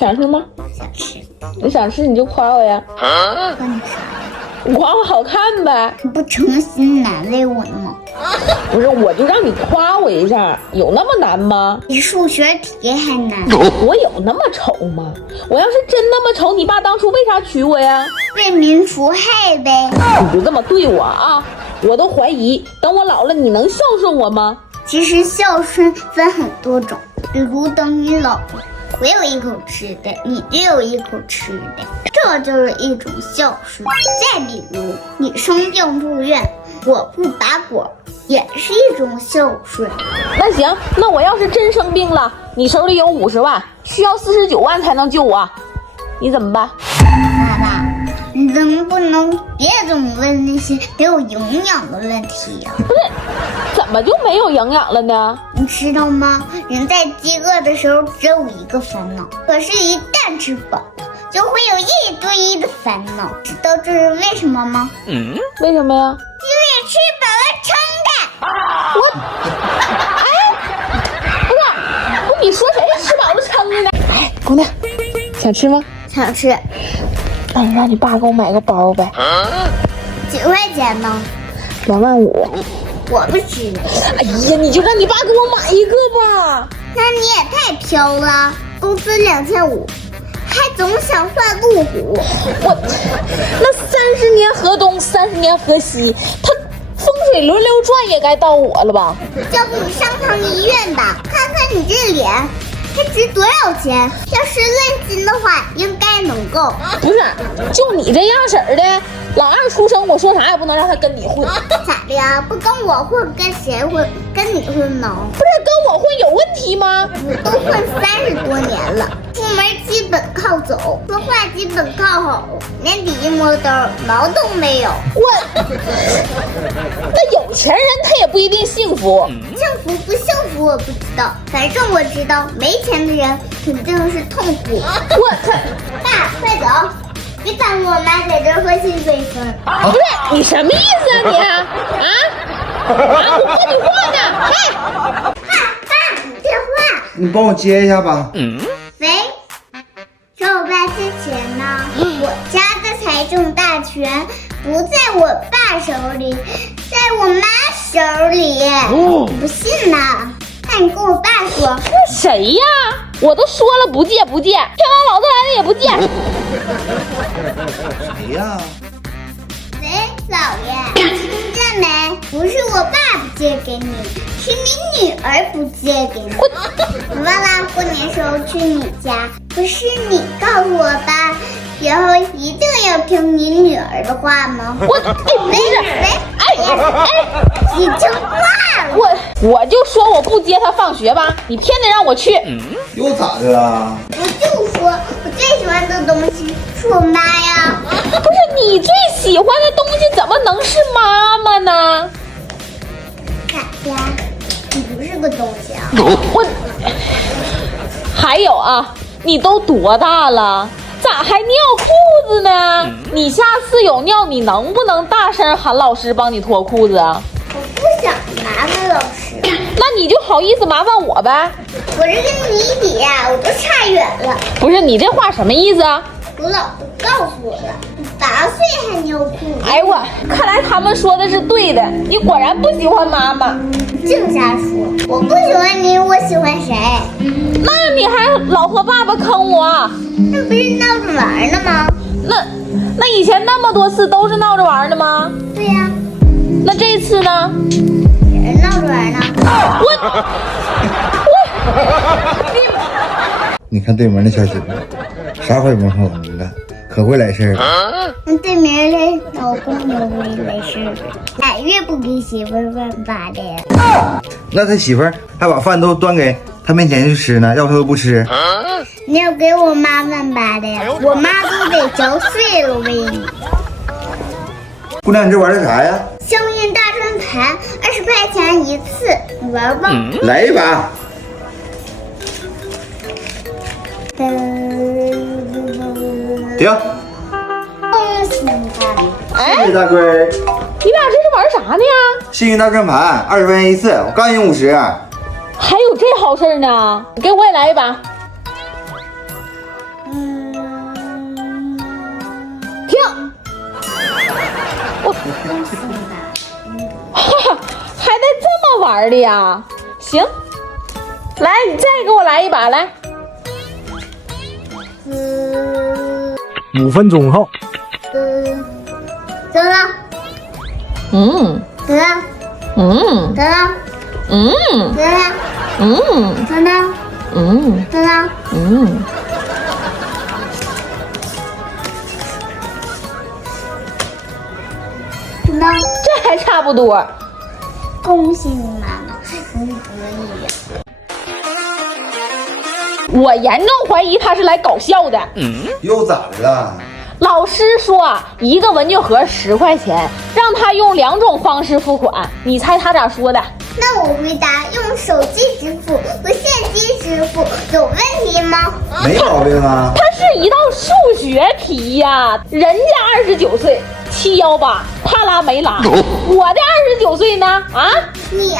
想吃吗？想吃。你想吃你就夸我呀。夸你啥？你夸我好看呗。你不诚心难为我呢吗？不是，我就让你夸我一下，有那么难吗？比数学题还难。我有那么丑吗？我要是真那么丑，你爸当初为啥娶我呀？为民除害呗。你就这么对我啊？我都怀疑，等我老了，你能孝顺我吗？其实孝顺分很多种，比如等你老了，我有一口吃的，你就有一口吃的，这就是一种孝顺。再比如你生病住院，我不拔果，也是一种孝顺。那行，那我要是真生病了，你手里有50万，需要49万才能救我，你怎么办？爸爸，你能不能别总问那些没有营养的问题呀？不是，怎么就没有营养了呢？你知道吗？人在饥饿的时候只有一个烦恼，可是一旦吃饱了，就会有一堆的烦恼。知道这是为什么吗？为什么呀？因为吃饱了撑的。不是，你说谁吃饱了撑的呢？哎，姑娘，想吃吗？想吃。那你让你爸给我买个包呗。几块钱呢25000。我不吃。哎呀，你就让你爸给我买一个吧。那你也太飘了，工资2500，还总想算路虎。那30年河东，30年河西，他风水轮流转也该到我了吧？要不你上趟医院吧，看看你这脸还值多少钱？要是论斤的话，应该能够。不是，就你这样式儿的，老二出生，我说啥也不能让他跟你混。咋的呀？不跟我混，跟谁混？跟你混呢？不是跟我混有问题吗？都混30多年了，出门基本靠走，说话基本靠吼，连底一摸兜毛都没有。那有钱人他也不一定幸福。幸福不幸福我不知道，反正我知道没钱的人肯定是痛苦。爸，快走！别耽误我妈在这儿喝西北风。不是你什么意思啊你？我跟你话呢。哎，爸，电话。你帮我接一下吧。喂，找我爸借钱呢？我家的财政大权不在我爸手里，在我妈手里。你不信呐？那你跟我爸说。那谁呀？我都说了不借，天王老子来了也不借。谁呀？喂，老爷，听见没？不是我爸不借给你，是你女儿不借给你。你忘了过年时候去你家，不是你告诉我爸，以后一定要听你女儿的话吗？你听话了。我就说我不接他放学吧，你偏得让我去。又咋的了？我就说我最喜欢的东西是我妈呀。不是你最喜欢的东西怎么能是妈妈呢？咋的？你不是个东西啊！还有啊，你都多大了，咋还尿裤子呢？你下次有尿，你能不能大声喊老师帮你脱裤子啊？我不想麻烦老师。那你就好意思麻烦我呗？我这跟你比呀，我都差远了。不是你这话什么意思啊？我老婆告诉我了，8岁还尿裤子。哎我，看来他们说的是对的，你果然不喜欢妈妈。净瞎说！我不喜欢你，我喜欢谁？那你还老和爸爸坑我？那不是闹着玩呢吗？那以前那么多次都是闹着玩的吗？对呀。那这次呢？也是闹着玩呢。你看对门那小媳妇，啥坏没好的，可会来事了。那对面的老公都会来事儿，俺越不给媳妇儿饭发的呀。那他媳妇儿还把饭都端给他面前去吃呢，要不他都不吃。你要给我妈饭发的呀，我妈都得嚼碎了喂你。姑娘，你这玩的啥呀？幸运大转盘，20块钱一次，你玩吧。来一把。停！恭喜你爸！谢谢大龟儿。你俩这是玩啥呢呀？幸运大转盘，20块钱一次，我刚赢50。还有这好事呢？你给我也来一把。玩的呀？行，来，你再给我来一把来。5分钟后，得了，得了，得了，得了，得了，得了，这还差不多。恭喜你妈妈，你可以呀。我严重怀疑他是来搞笑的。又咋的了？老师说一个文具盒10块钱，让他用2种方式付款。你猜他咋说的？那我回答用手机支付和现金支付有问题吗？没毛病啊。它是一道数学题呀，人家29岁718，他拉没拉？我的29岁呢？啊？你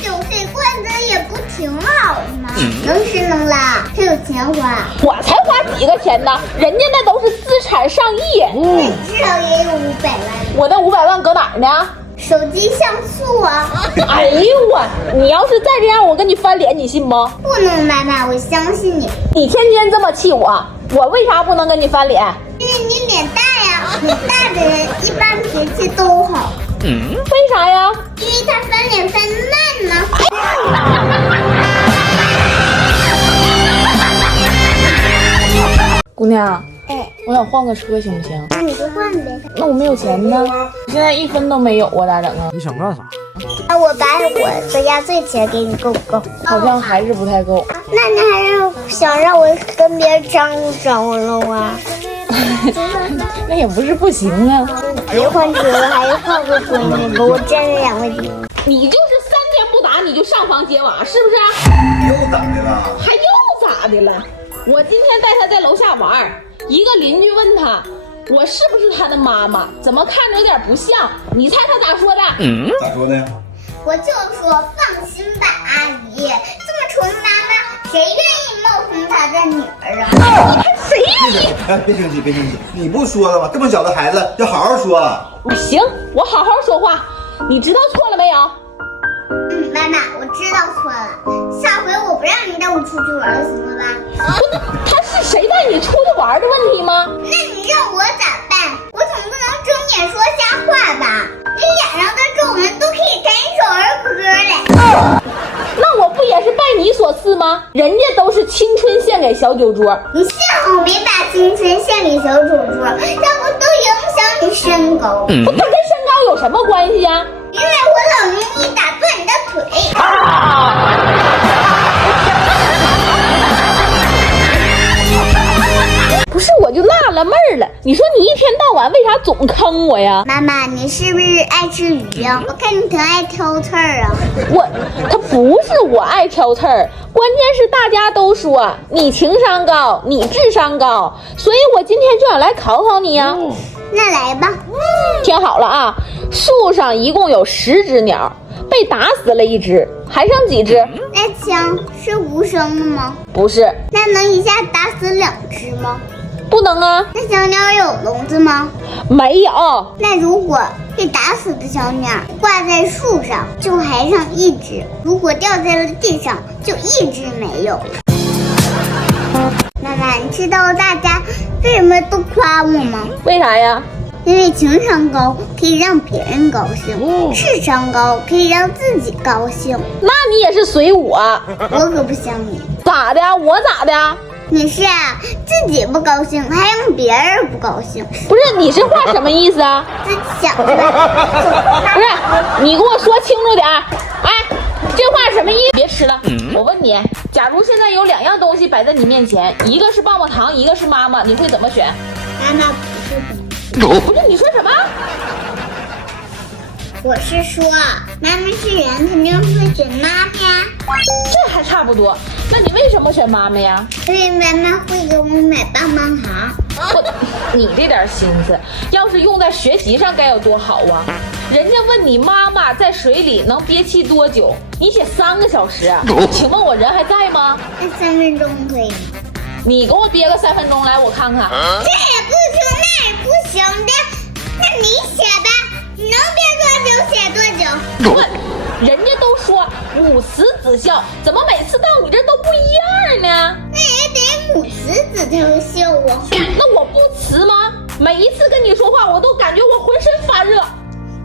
29岁过得也不挺好的吗？能吃能拉，还有钱花。我才花几个钱呢，人家那都是资产上亿。你至少也有500万。我那500万搁哪儿呢？手机像素啊！哎呦我，你要是再这样，我跟你翻脸，你信吗？不能，妈妈，我相信你。你天天这么气我，我为啥不能跟你翻脸？因为你脸大呀，脸大的人一般脾气都好。为啥呀？因为他翻脸翻慢呢。姑娘，哎，我想换个车行不行？那你就换呗。那我没有钱呢，现在1分都没有啊，咋整啊？你想干啥？那我把我的压岁钱给你，够不够？好像还是不太够。那你还是想让我跟别人张罗了啊？那也不是不行啊。别换车了，还是换个闺女吧。我占着2块钱。你就是3天不打你就上房揭瓦，是不是？又咋的了？还又咋的了？我今天带他在楼下玩，一个邻居问他，我是不是他的妈妈？怎么看着有点不像？你猜他咋说的？咋说的？我就说放心吧，阿姨，这么宠的妈妈，谁愿意冒充她的女儿啊？谁呀你？哎，别生气，别生气，你不说了吗？这么小的孩子要好好说。行，我好好说话。你知道错了没有？妈妈，我知道错了，下回我不让你带我出去玩了，行了吧？他是谁带你出去玩的问题吗？那你让我咋办？我总不能睁眼说瞎话吧？你脸上的皱纹都可以弹一首儿歌嘞。那我不也是拜你所赐吗？人家都是青春献给小酒桌。你幸好没把青春献给小酒桌，要不都影响你身高。它跟身高有什么关系呀？因为我老容易打断你的腿。不是，我就纳了闷儿了。你说你一天到晚为啥总坑我呀？妈妈，你是不是爱吃鱼呀？我看你挺爱挑刺儿啊。他不是我爱挑刺儿，关键是大家都说你情商高，你智商高，所以我今天就想来考考你呀。那来吧。听好了啊，树上一共有10只鸟，被打死了1只，还剩几只？那枪是无声的吗？不是，那能一下打死2只吗？不能啊。那小鸟有笼子吗？没有。那如果被打死的小鸟挂在树上，就还剩1只；如果掉在了地上，就1只没有了。妈妈，你知道大家为什么都夸我吗？为啥呀？因为情商高可以让别人高兴，智商高可以让自己高兴。那你也是随我。我可不像你。咋的？我咋的？你是啊，自己不高兴，还让别人不高兴。不是，你这话什么意思啊？自己想的。不是，你给我说清楚点儿。哎，这话什么意思？别吃了。我问你，假如现在有2样东西摆在你面前，一个是棒棒糖，一个是妈妈，你会怎么选？妈妈不是的。不是，你说什么？我是说，妈妈是人，肯定会选妈妈呀。这还差不多。那你为什么选妈妈呀？因为妈妈会给我买棒棒糖。你这点心思，要是用在学习上该有多好啊！人家问你妈妈在水里能憋气多久，你写3个小时。请问我人还在吗？那3分钟可以吗？你给我憋个3分钟来，我看看。这也不行，那也不行的。那你写吧，你能憋多久写多久。人家都说母慈子孝，怎么每次到你这都不一样呢？那也得母慈子才会笑我。那我不慈吗？每一次跟你说话，我都感觉我浑身发热。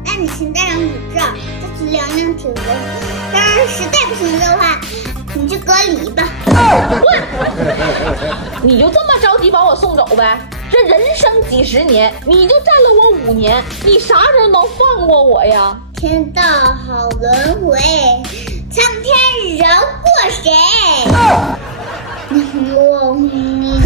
那你先戴上口罩，再去量量体温。要是实在不行的话，你去隔离吧。你就这么着急把我送走呗？这人生几十年，你就占了我5年，你啥时候能放过我呀？天道好轮回，苍天饶过谁？你。